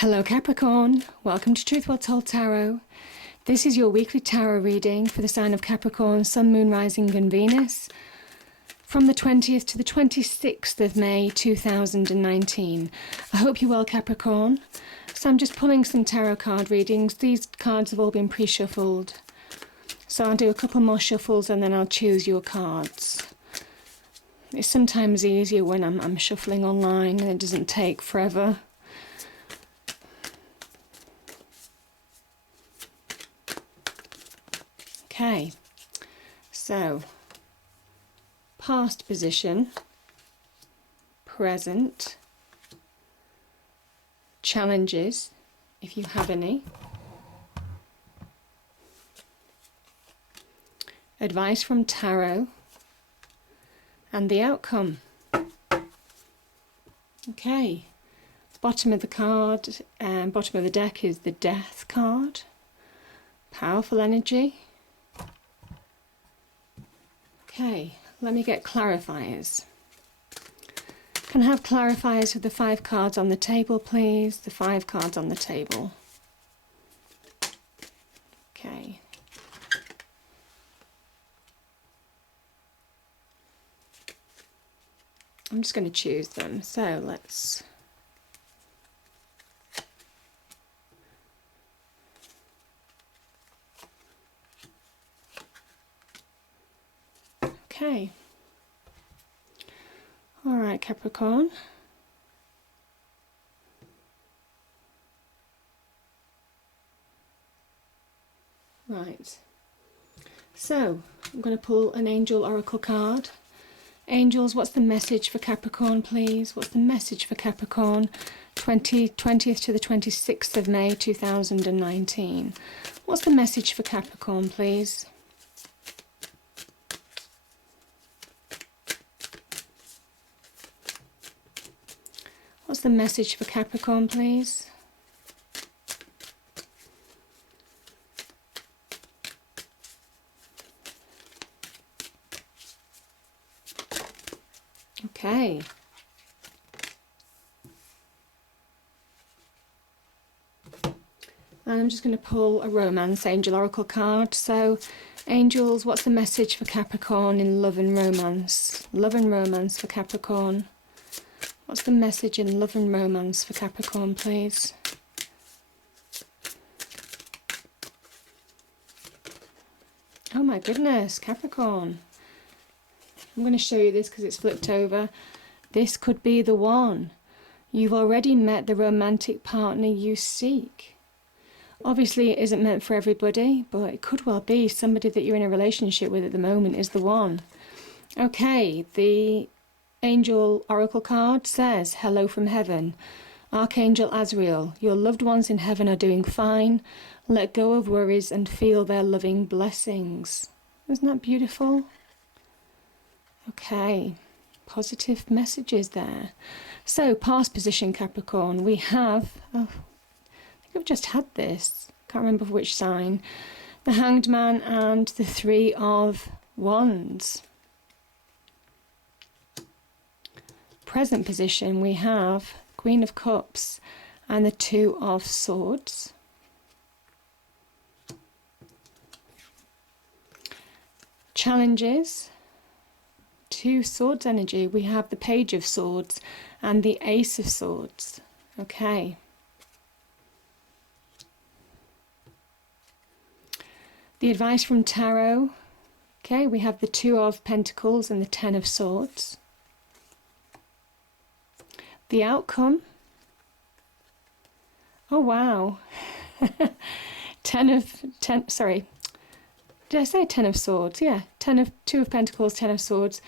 Hello Capricorn, welcome to Truth Well Told Tarot. This is your weekly tarot reading for the sign of Capricorn, Sun, Moon, Rising and Venus from the 20th to the 26th of May 2019. I hope you're well, Capricorn. So I'm just pulling some tarot card readings. These cards have all been pre-shuffled. So I'll do a couple more shuffles and then I'll choose your cards. It's sometimes easier when I'm shuffling online and it doesn't take forever. Okay, so past position, present, challenges, if you have any, advice from tarot, and the outcome. Okay, bottom of the card and bottom of the deck is the Death card, powerful energy. Okay, let me get clarifiers. Can I have clarifiers for the 5 cards on the table, please? The 5 cards on the table. Okay. I'm just going to choose them. So let's... Okay. All right, Capricorn. Right. So, I'm going to pull an Angel Oracle card. Angels, what's the message for Capricorn, please? What's the message for Capricorn? 20th to the 26th of May 2019. What's the message for Capricorn, please? What's the message for Capricorn, please? Okay. And I'm just going to pull a Romance Angel Oracle card. So, Angels, what's the message for Capricorn in love and romance? Love and romance for Capricorn. What's the message in love and romance for Capricorn, please? Oh my goodness, Capricorn. I'm going to show you this because it's flipped over. This could be the one. You've already met the romantic partner you seek. Obviously, it isn't meant for everybody, but it could well be somebody that you're in a relationship with at the moment is the one. Okay, the Angel Oracle card says, hello from heaven. Archangel Azrael, your loved ones in heaven are doing fine. Let go of worries and feel their loving blessings. Isn't that beautiful? Okay, positive messages there. So, past position, Capricorn, we have, I think I've just had this, can't remember for which sign, the Hanged Man and the 3 of Wands. Present position, we have Queen of Cups and the 2 of Swords. Challenges, 2 Swords energy, we have the Page of Swords and the Ace of Swords. Okay. The advice from Tarot, okay, we have the 2 of Pentacles and the 10 of Swords. The outcome, oh wow, 10 sorry, did I say 10 of Swords? Yeah, 2 of Pentacles, 10 of Swords,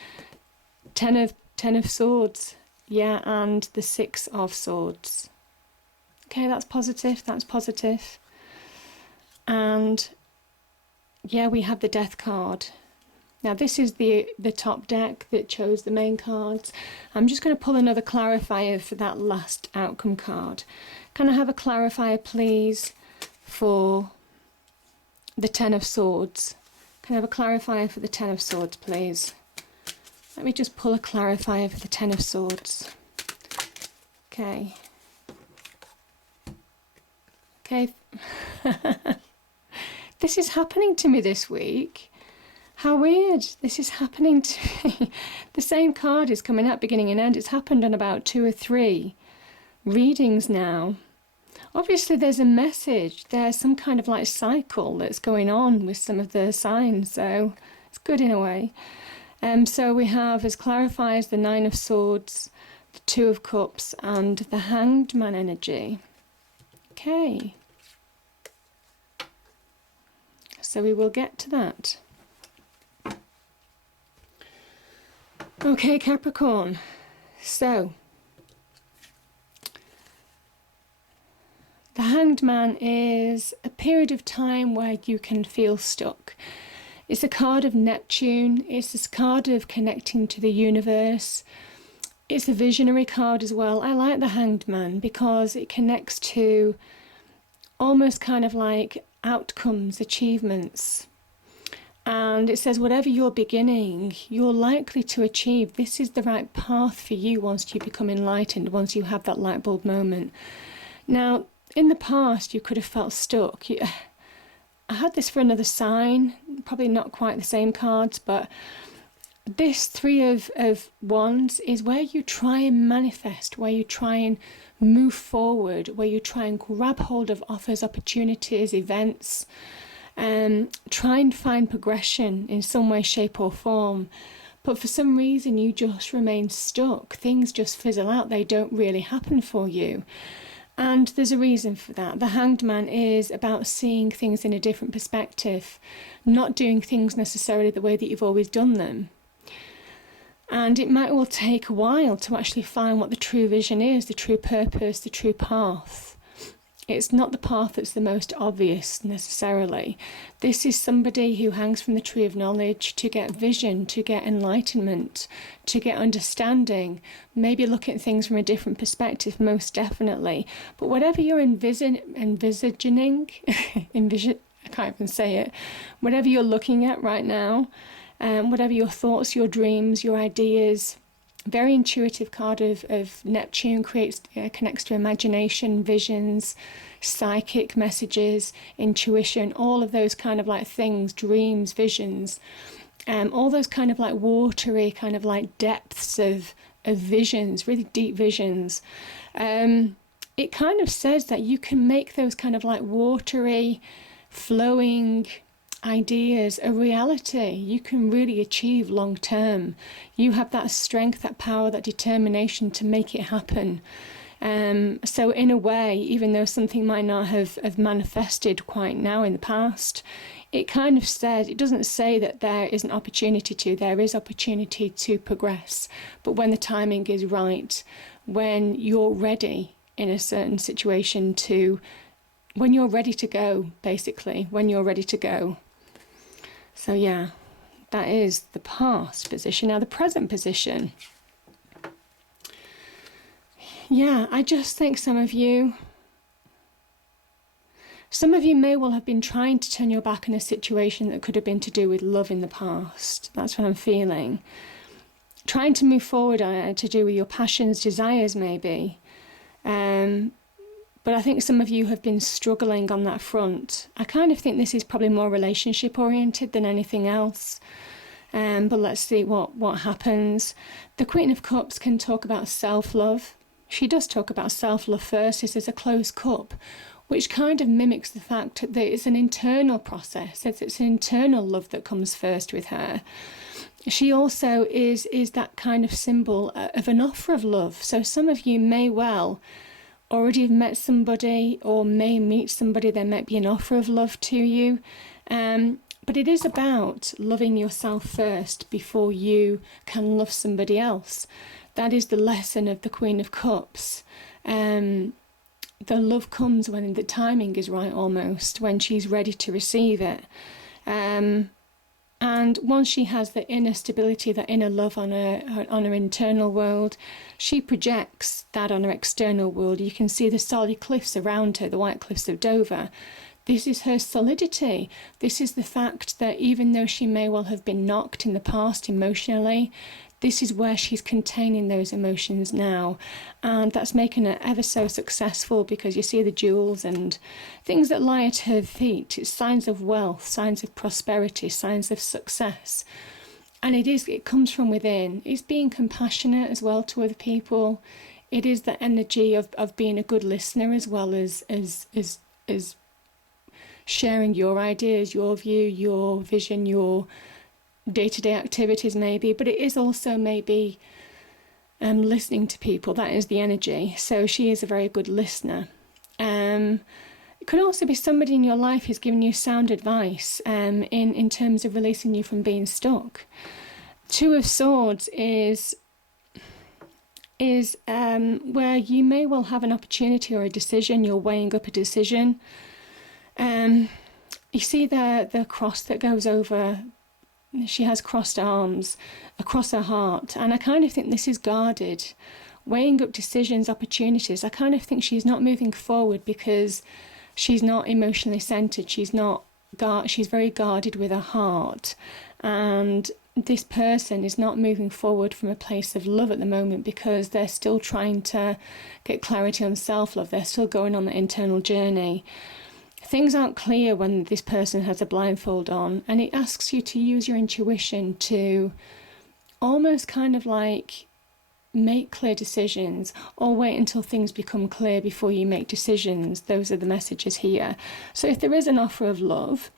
10 of Swords, yeah, and the 6 of Swords. Okay, that's positive, that's positive. And yeah, we have the Death card. Now this is the top deck that chose the main cards. I'm just going to pull another clarifier for that last outcome card. Can I have a clarifier please for the 10 of Swords? Can I have a clarifier for the 10 of Swords please? Let me just pull a clarifier for the 10 of Swords. Okay. Okay. This is happening to me this week. How weird. This is happening to me. The same card is coming out beginning and end. It's happened on about 2 or 3 readings now. Obviously there's a message. There's some kind of like cycle that's going on with some of the signs. So it's good in a way. So we have, as clarifies, the 9 of Swords, the 2 of Cups, and the Hanged Man energy. Okay. So we will get to that. Okay, Capricorn. So, the Hanged Man is a period of time where you can feel stuck. It's a card of Neptune. It's this card of connecting to the universe. It's a visionary card as well. I like the Hanged Man because it connects to almost kind of like outcomes, achievements. And it says whatever you're beginning, you're likely to achieve. This is the right path for you once you become enlightened, once you have that light bulb moment. Now, in the past, you could have felt stuck. I had this for another sign, probably not quite the same cards, but this 3 of Wands is where you try and manifest, where you try and move forward, where you try and grab hold of offers, opportunities, events, try and find progression in some way, shape or form. But for some reason you just remain stuck. Things just fizzle out. They don't really happen for you. And there's a reason for that. The Hanged Man is about seeing things in a different perspective, not doing things necessarily the way that you've always done them. And it might well take a while to actually find what the true vision is, the true purpose, the true path. It's not the path that's the most obvious necessarily. This is somebody who hangs from the tree of knowledge to get vision, to get enlightenment, to get understanding, maybe look at things from a different perspective, most definitely. But whatever you're envisioning, I can't even say it, whatever you're looking at right now, whatever your thoughts, your dreams, your ideas, very intuitive card of Neptune, connects to imagination, visions, psychic messages, intuition, all of those kind of like things, dreams, visions, all those kind of like watery kind of like depths of visions, really deep visions. It kind of says that you can make those kind of like watery, flowing ideas a reality. You can really achieve long term. You have that strength, that power, that determination to make it happen. So in a way, even though something might not have manifested quite now in the past, it kind of says, it doesn't say that there isn't opportunity to, there is opportunity to progress. But when the timing is right, when you're ready in a certain situation when you're ready to go, basically, when you're ready to go. So yeah, that is the past position. Now the present position. Yeah, I just think some of you may well have been trying to turn your back on a situation that could have been to do with love in the past. That's what I'm feeling. Trying to move forward on it to do with your passions, desires maybe. But I think some of you have been struggling on that front. I kind of think this is probably more relationship oriented than anything else. But let's see what happens. The Queen of Cups can talk about self-love. She does talk about self-love first. This is a closed cup, which kind of mimics the fact that it's an internal process. It's an internal love that comes first with her. She also is that kind of symbol of an offer of love. So some of you may well already have met somebody or may meet somebody. There might be an offer of love to you. But it is about loving yourself first before you can love somebody else. That is the lesson of the Queen of Cups. The love comes when the timing is right, almost, when she's ready to receive it. And once she has the inner stability, that inner love on her internal world, she projects that on her external world. You can see the solid cliffs around her, the white cliffs of Dover. This is her solidity. This is the fact that even though she may well have been knocked in the past emotionally, this is where she's containing those emotions now, and that's making her ever so successful, because you see the jewels and things that lie at her feet. It's signs of wealth, signs of prosperity, signs of success, and it comes from within. It's being compassionate as well to other people. It is the energy of being a good listener, as well as sharing your ideas, your view, your vision, your day-to-day activities maybe, but it is also maybe listening to people. That is the energy. So she is a very good listener. It could also be somebody in your life who's giving you sound advice in terms of releasing you from being stuck. Two of Swords is where you may well have an opportunity or a decision. You're weighing up a decision. You see the cross that goes over. She has crossed arms across her heart, and I kind of think this is guarded, weighing up decisions, opportunities. I kind of think she's not moving forward because she's not emotionally centered. She's very guarded with her heart, and this person is not moving forward from a place of love at the moment, because they're still trying to get clarity on self-love. They're still going on the internal journey. Things aren't clear when this person has a blindfold on, and it asks you to use your intuition to almost kind of like make clear decisions, or wait until things become clear before you make decisions. Those are the messages here. So if there is an offer of love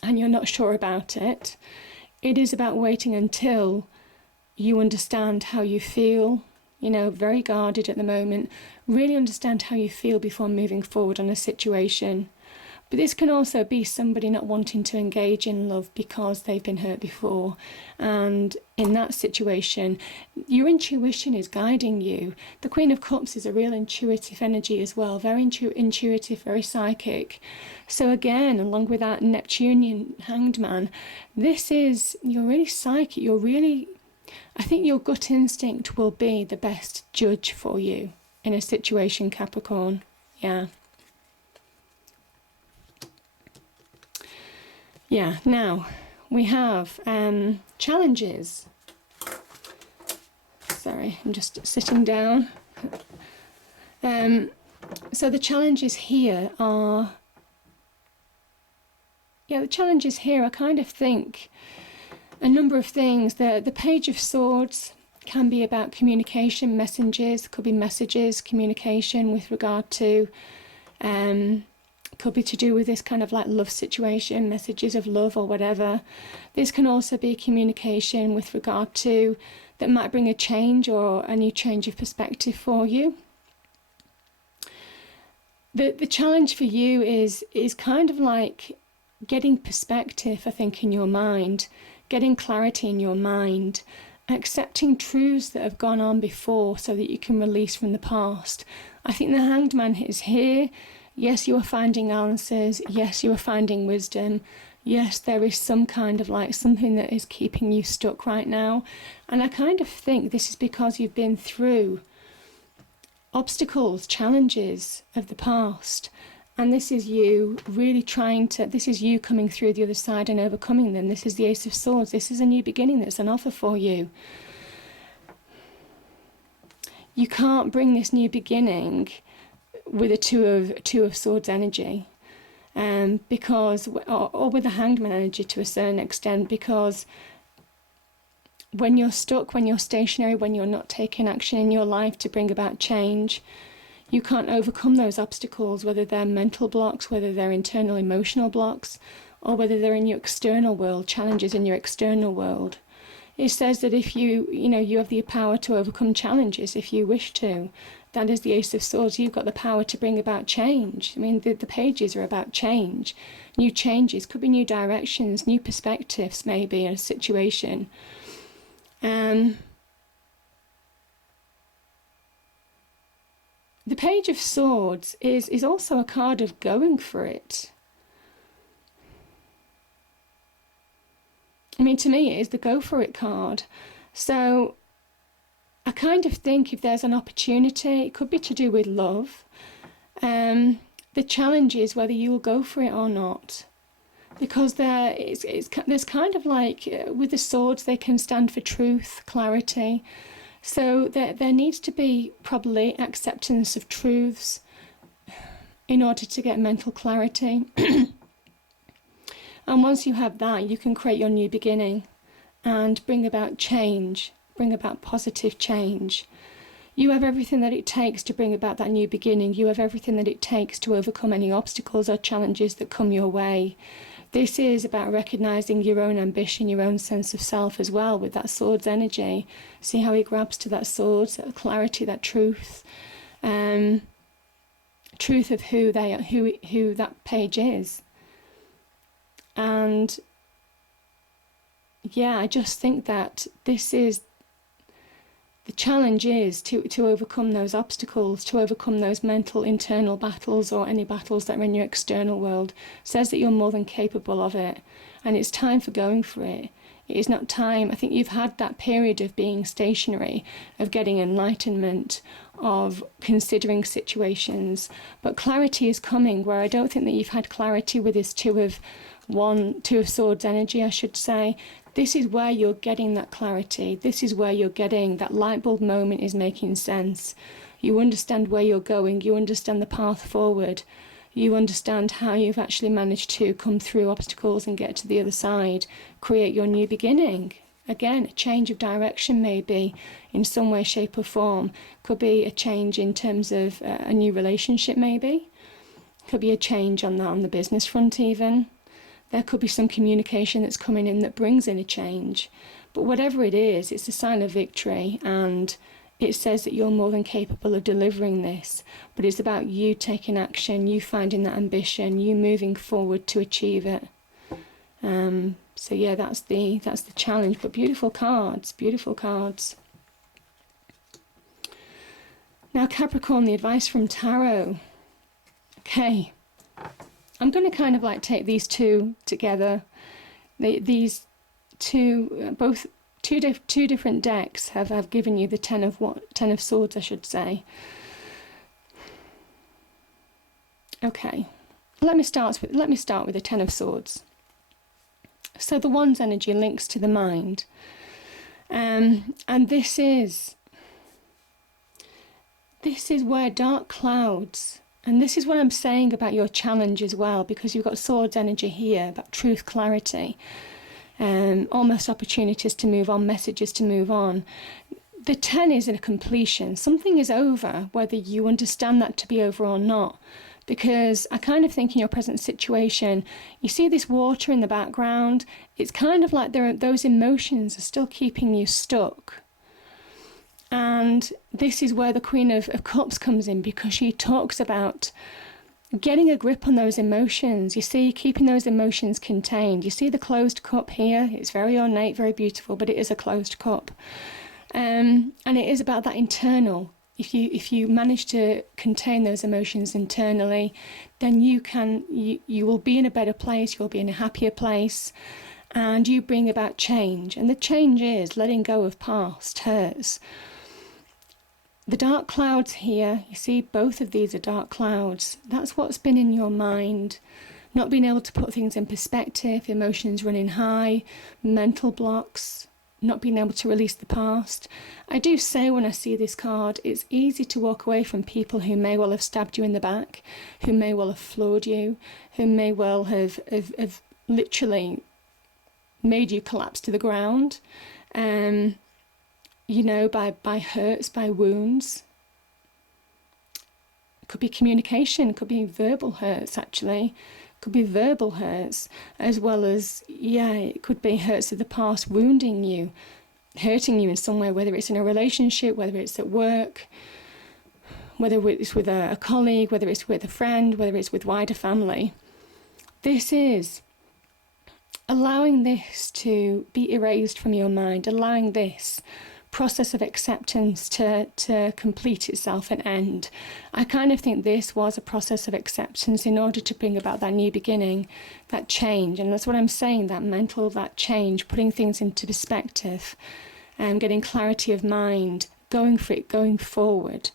and you're not sure about it, it is about waiting until you understand how you feel. Very guarded at the moment. Really understand how you feel before moving forward on a situation. But this can also be somebody not wanting to engage in love because they've been hurt before. And in that situation, your intuition is guiding you. The Queen of Cups is a real intuitive energy as well. Very intuitive, very psychic. So again, along with that Neptunian Hanged Man, you're really psychic. I think your gut instinct will be the best judge for you in a situation, Capricorn. Yeah. Yeah, now we have challenges. Sorry, I'm just sitting down. So the challenges here are... I kind of think a number of things. The Page of Swords can be about communication, messengers. Could be messages, communication with regard to, could be to do with this kind of like love situation, messages of love or whatever. This can also be communication with regard to, that might bring a change or a new change of perspective for you. The challenge for you is kind of like getting perspective, I think, in your mind. Getting clarity in your mind, accepting truths that have gone on before so that you can release from the past. I think the Hanged Man is here. Yes, you are finding answers. Yes, you are finding wisdom. Yes, there is some kind of like something that is keeping you stuck right now. And I kind of think this is because you've been through obstacles, challenges of the past. And this is you really this is you coming through the other side and overcoming them. This is the Ace of Swords. This is a new beginning that's an offer for you. You can't bring this new beginning with a two of Swords energy, because, or with a Hanged Man energy to a certain extent, because when you're stuck, when you're stationary, when you're not taking action in your life to bring about change, you can't overcome those obstacles, whether they're mental blocks, whether they're internal emotional blocks, or whether they're in your external world, challenges in your external world. It says that if you have the power to overcome challenges if you wish to. That is the Ace of Swords. You've got the power to bring about change. I mean, the pages are about change. New changes, could be new directions, new perspectives maybe in a situation. The Page of Swords is also a card of going for it. I mean, to me, it is the go for it card. So I kind of think if there's an opportunity, it could be to do with love. The challenge is whether you will go for it or not. because there's kind of like, with the swords, they can stand for truth, clarity. So there needs to be probably acceptance of truths in order to get mental clarity. And once you have that, you can create your new beginning and bring about change, bring about positive change. You have everything that it takes to bring about that new beginning. You have everything that it takes to overcome any obstacles or challenges that come your way. This is about recognising your own ambition, your own sense of self as well, with that sword's energy. See how he grabs to that sword, that clarity, that truth. Truth of who they are, who that page is. And yeah, I just think that this is the challenge, is to overcome those obstacles, to overcome those mental internal battles, or any battles that are in your external world. It says that you're more than capable of it, and it's time for going for it. It is not time. I think you've had that period of being stationary, of getting enlightenment, of considering situations, but clarity is coming, where I don't think that you've had clarity with this two of swords energy, I should say. This is where you're getting that clarity. This is where you're getting that light bulb moment is making sense. You understand where you're going. You understand the path forward. You understand how you've actually managed to come through obstacles and get to the other side, create your new beginning. Again, a change of direction maybe in some way, shape or form. Could be a change in terms of a new relationship maybe. Could be a change on the business front even. There could be some communication that's coming in that brings in a change. But whatever it is, it's a sign of victory, and it says that you're more than capable of delivering this. But it's about you taking action, you finding that ambition, you moving forward to achieve it. So yeah, that's the challenge. But beautiful cards, beautiful cards. Now Capricorn, the advice from Tarot. Okay. I'm going to kind of like take these two together. These two, two different decks have given you the Ten of Swords, I should say. Okay, let me start with the Ten of Swords. So the Wands energy links to the mind, and this is where dark clouds. And this is what I'm saying about your challenge as well, because you've got swords energy here, about truth, clarity, almost opportunities to move on, messages to move on. The 10 is in a completion. Something is over, whether you understand that to be over or not. Because I kind of think in your present situation, you see this water in the background. It's kind of like those emotions are still keeping you stuck. And this is where the Queen of Cups comes in, because she talks about getting a grip on those emotions. You see, keeping those emotions contained. You see the closed cup here. It's very ornate, very beautiful, but it is a closed cup. And it is about that internal. If you manage to contain those emotions internally, then you will be in a better place. You'll be in a happier place. And you bring about change. And the change is letting go of past hurts. The dark clouds here, you see both of these are dark clouds. That's what's been in your mind. Not being able to put things in perspective, emotions running high, mental blocks, not being able to release the past. I do say when I see this card, it's easy to walk away from people who may well have stabbed you in the back, who may well have floored you, who may well have literally made you collapse to the ground. By hurts, by wounds. Could be communication, could be verbal hurts actually. Could be verbal hurts, as well as, it could be hurts of the past wounding you, hurting you in some way, whether it's in a relationship, whether it's at work, whether it's with a colleague, whether it's with a friend, whether it's with wider family. This is allowing this to be erased from your mind, allowing this process of acceptance to complete itself and end. I kind of think this was a process of acceptance in order to bring about that new beginning, that change. And that's what I'm saying, that change, putting things into perspective and getting clarity of mind, going for it, going forward.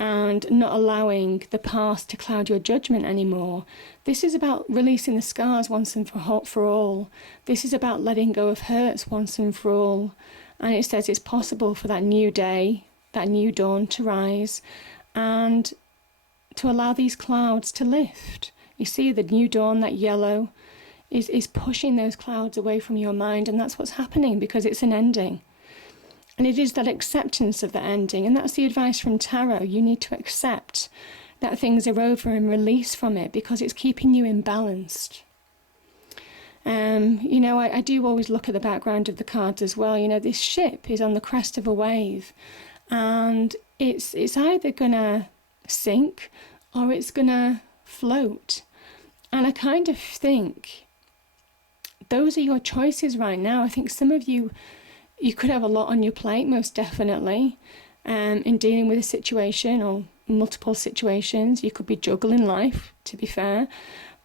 and not allowing the past to cloud your judgment anymore. This is about releasing the scars once and for all. This is about letting go of hurts once and for all. And it says it's possible for that new day, that new dawn to rise, and to allow these clouds to lift. You see the new dawn, that yellow, is pushing those clouds away from your mind, and that's what's happening because it's an ending. And it is that acceptance of the ending, and that's the advice from Tarot. You need to accept that things are over and release from it because it's keeping you imbalanced. You know, I do always look at the background of the cards as well. You know, this ship is on the crest of a wave, and it's either going to sink or it's going to float. And I kind of think those are your choices right now. I think some of you could have a lot on your plate, most definitely, in dealing with a situation or multiple situations. You could be juggling life, to be fair.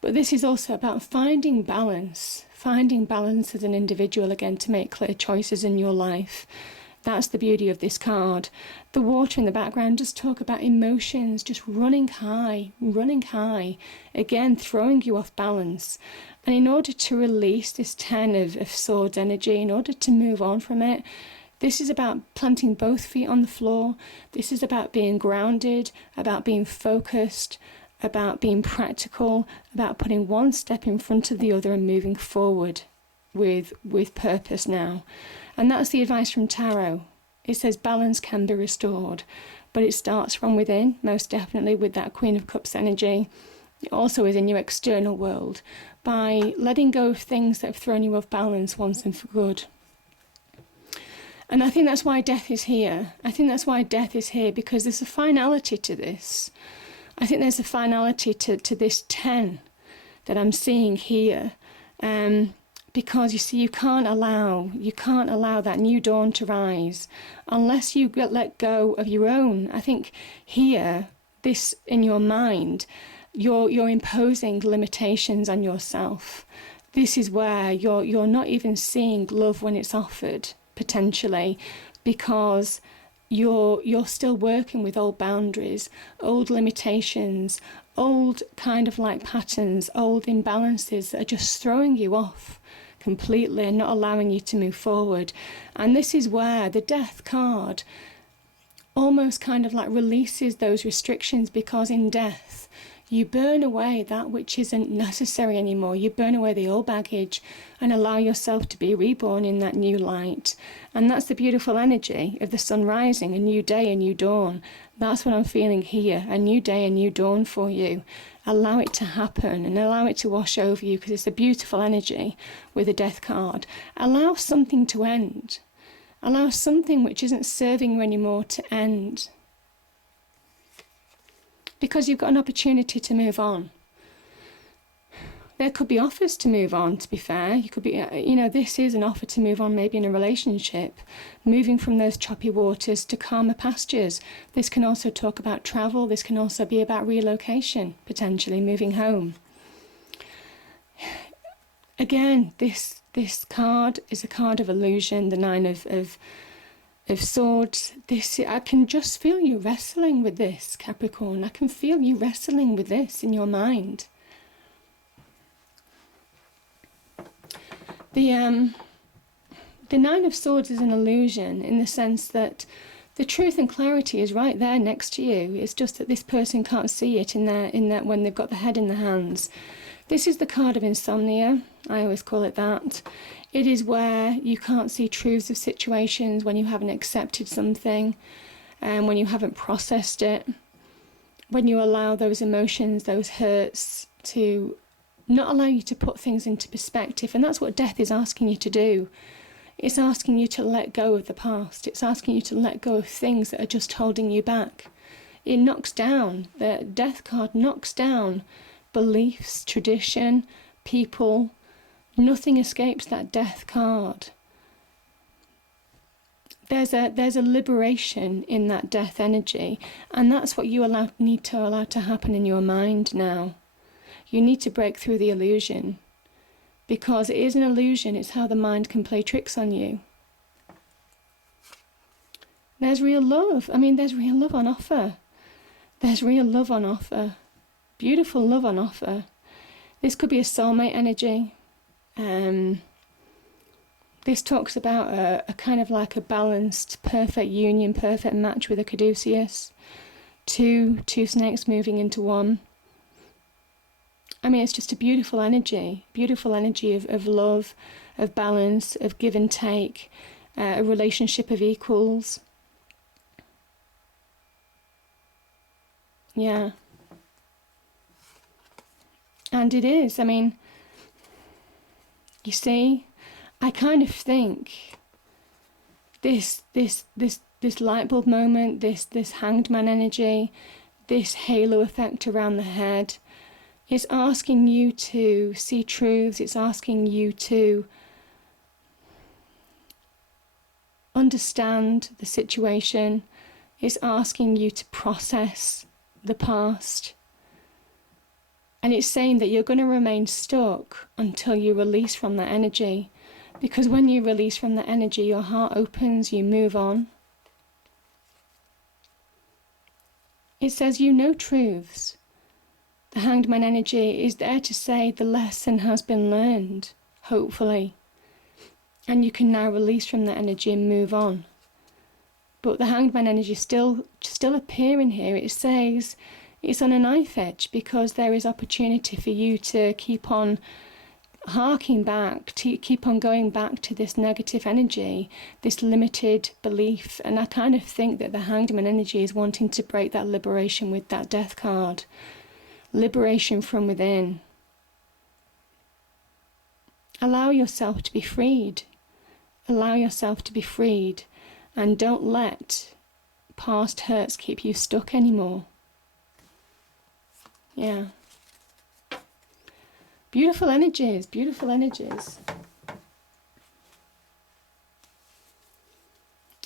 But this is also about finding balance as an individual again to make clear choices in your life. That's the beauty of this card. The water in the background does talk about emotions just running high, again, throwing you off balance. And in order to release this 10 of Swords energy, in order to move on from it, this is about planting both feet on the floor. This is about being grounded, about being focused, about being practical, about putting one step in front of the other and moving forward with purpose now. And that's the advice from Tarot. It says balance can be restored, but it starts from within, most definitely, with that Queen of Cups energy. It also is in your external world, by letting go of things that have thrown you off balance once and for good. And I think that's why death is here. Because there's a finality to this. I think there's a finality to this 10 that I'm seeing here. Because you see, you can't allow that new dawn to rise unless you let go of your own. I think here, this in your mind, you're imposing limitations on yourself. This is where you're not even seeing love when it's offered, potentially, because you're still working with old boundaries, old limitations, old kind of like patterns, old imbalances that are just throwing you off completely and not allowing you to move forward. And this is where the Death card almost kind of like releases those restrictions, because in death you burn away that which isn't necessary anymore. You burn away the old baggage and allow yourself to be reborn in that new light. And that's the beautiful energy of the sun rising, a new day, a new dawn. That's what I'm feeling here, a new day, a new dawn for you. Allow it to happen and allow it to wash over you, because it's a beautiful energy with the Death card. Allow something to end. Allow something which isn't serving you anymore to end. Because you've got an opportunity to move on. There could be offers to move on, to be fair. You could be, this is an offer to move on, maybe in a relationship, moving from those choppy waters to calmer pastures. This can also talk about travel. This can also be about relocation, potentially moving home. Again, this card is a card of illusion, the 9 of Swords. I can just feel you wrestling with this, Capricorn. I can feel you wrestling with this in your mind. The 9 of Swords is an illusion in the sense that the truth and clarity is right there next to you. It's just that this person can't see it in that when they've got the head in the hands. This is the card of insomnia. I always call it that. It is where you can't see truths of situations, when you haven't accepted something, and when you haven't processed it, when you allow those emotions, those hurts to not allow you to put things into perspective. And that's what death is asking you to do. It's asking you to let go of the past. It's asking you to let go of things that are just holding you back. It knocks down, the Death card knocks down beliefs, tradition, people. Nothing escapes that Death card. There's a liberation in that death energy, and that's what you need to allow to happen in your mind now. You need to break through the illusion, because it is an illusion. It's how the mind can play tricks on you. There's real love. There's real love on offer. There's real love on offer. Beautiful love on offer. This could be a soulmate energy. This talks about a kind of like a balanced, perfect union, perfect match with a caduceus. Two snakes moving into one. I mean, it's just a beautiful energy of love, of balance, of give and take, a relationship of equals. Yeah. And it is, I mean, you see, I kind of think this light bulb moment, this hanged man energy, this halo effect around the head, is asking you to see truths, it's asking you to understand the situation, it's asking you to process the past. And it's saying that you're going to remain stuck until you release from that energy. Because when you release from that energy, your heart opens, you move on. It says you know truths. The Hanged Man energy is there to say the lesson has been learned, hopefully. And you can now release from that energy and move on. But the Hanged Man energy still appearing here. It says it's on a knife edge because there is opportunity for you to keep on harking back, to keep on going back to this negative energy, this limited belief. And I kind of think that the Hanged Man energy is wanting to break that liberation with that Death card. Liberation from within. Allow yourself to be freed. Allow yourself to be freed. And don't let past hurts keep you stuck anymore. Yeah. Beautiful energies, beautiful energies.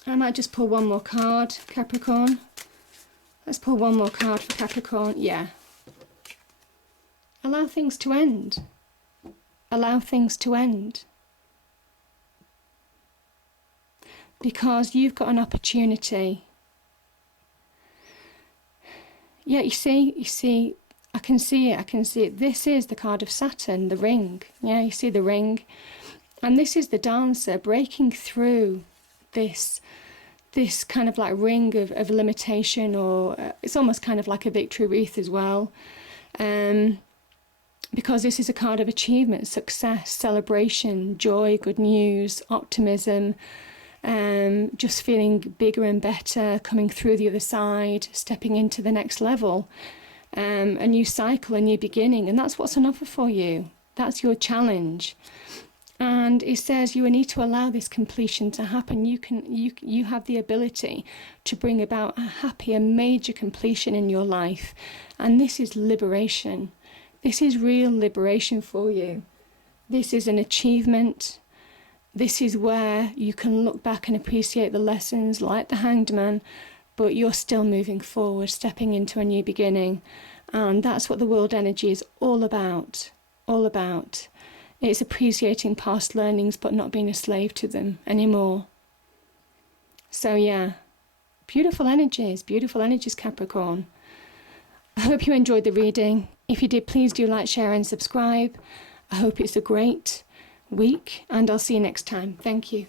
I might just pull one more card, Capricorn. Let's pull one more card for Capricorn. Yeah. Allow things to end. Allow things to end. Because you've got an opportunity. Yeah, you see, I can see it. This is the card of Saturn, the ring. Yeah, you see the ring. And this is the dancer breaking through this kind of like ring of limitation, or it's almost kind of like a victory wreath as well. Because this is a card of achievement, success, celebration, joy, good news, optimism, just feeling bigger and better, coming through the other side, stepping into the next level, a new cycle, a new beginning. And that's what's on offer for you. That's your challenge. And it says you need to allow this completion to happen. You have the ability to bring about a happy, a major completion in your life. And this is liberation. This is real liberation for you. This is an achievement. This is where you can look back and appreciate the lessons like the Hanged Man, but you're still moving forward, stepping into a new beginning. And that's what the world energy is all about. All about. It's appreciating past learnings, but not being a slave to them anymore. So yeah, beautiful energies, Capricorn. I hope you enjoyed the reading. If you did, please do like, share and subscribe. I hope it's a great week and I'll see you next time. Thank you.